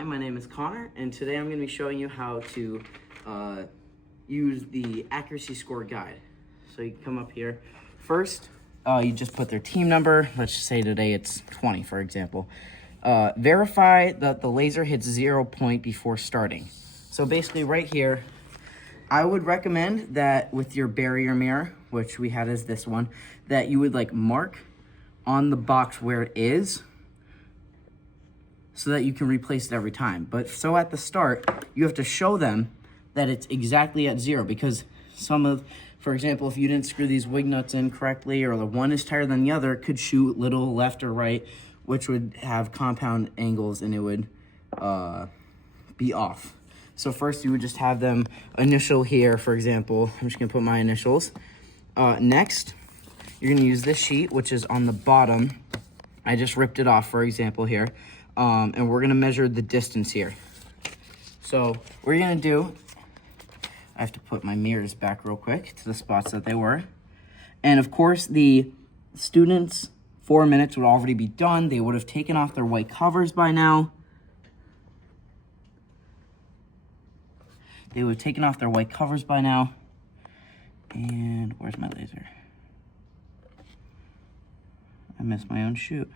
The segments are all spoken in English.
Hi, my name is Connor, and today I'm going to be showing you how to use the accuracy score guide. So you come up here. First, you just put their team number. Let's just say today it's 20, for example. Verify that the laser hits 0 point before starting. So basically right here, I would recommend that with your barrier mirror, which we had as this one, that you would like mark on the box where it is, so that you can replace it every time. But so at the start, you have to show them that it's exactly at 0, because for example, if you didn't screw these wing nuts in correctly, or the one is tighter than the other, it could shoot little left or right, which would have compound angles and it would be off. So first you would just have them initial here, for example. I'm just gonna put my initials. Next, you're gonna use this sheet, which is on the bottom. I just ripped it off, for example, here. And we're gonna measure the distance here. So what you're gonna do, I have to put my mirrors back real quick to the spots that they were. And of course, the students' 4 minutes would already be done. They would have taken off their white covers by now. And where's my laser? I missed my own shoot.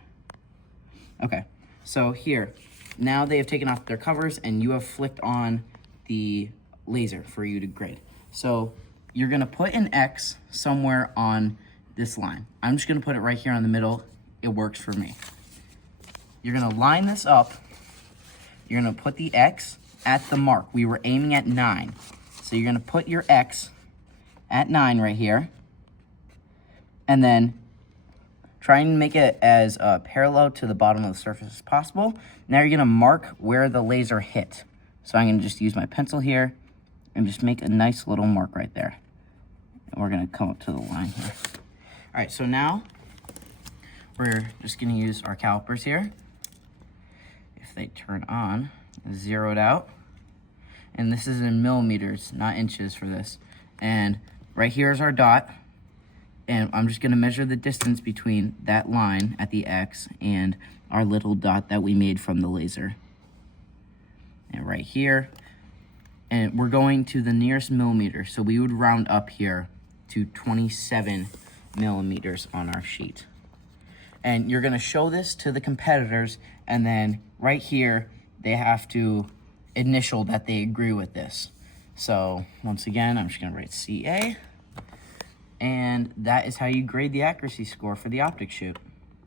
Okay. So here, now they have taken off their covers and you have flicked on the laser for you to grade. So you're gonna put an X somewhere on this line. I'm just gonna put it right here on the middle. It works for me. You're gonna line this up. You're gonna put the X at the mark. We were aiming at 9. So you're gonna put your X at 9 right here. And then try and make it as parallel to the bottom of the surface as possible. Now you're gonna mark where the laser hit. So I'm gonna just use my pencil here and just make a nice little mark right there. And we're gonna come up to the line here. All right, so now we're just gonna use our calipers here. If they turn on, zero it out. And this is in millimeters, not inches for this. And right here is our dot. And I'm just gonna measure the distance between that line at the X and our little dot that we made from the laser. And right here, and we're going to the nearest millimeter. So we would round up here to 27 millimeters on our sheet. And you're gonna show this to the competitors, and then right here, they have to initial that they agree with this. So once again, I'm just gonna write CA. And that is how you grade the accuracy score for the optics shoot.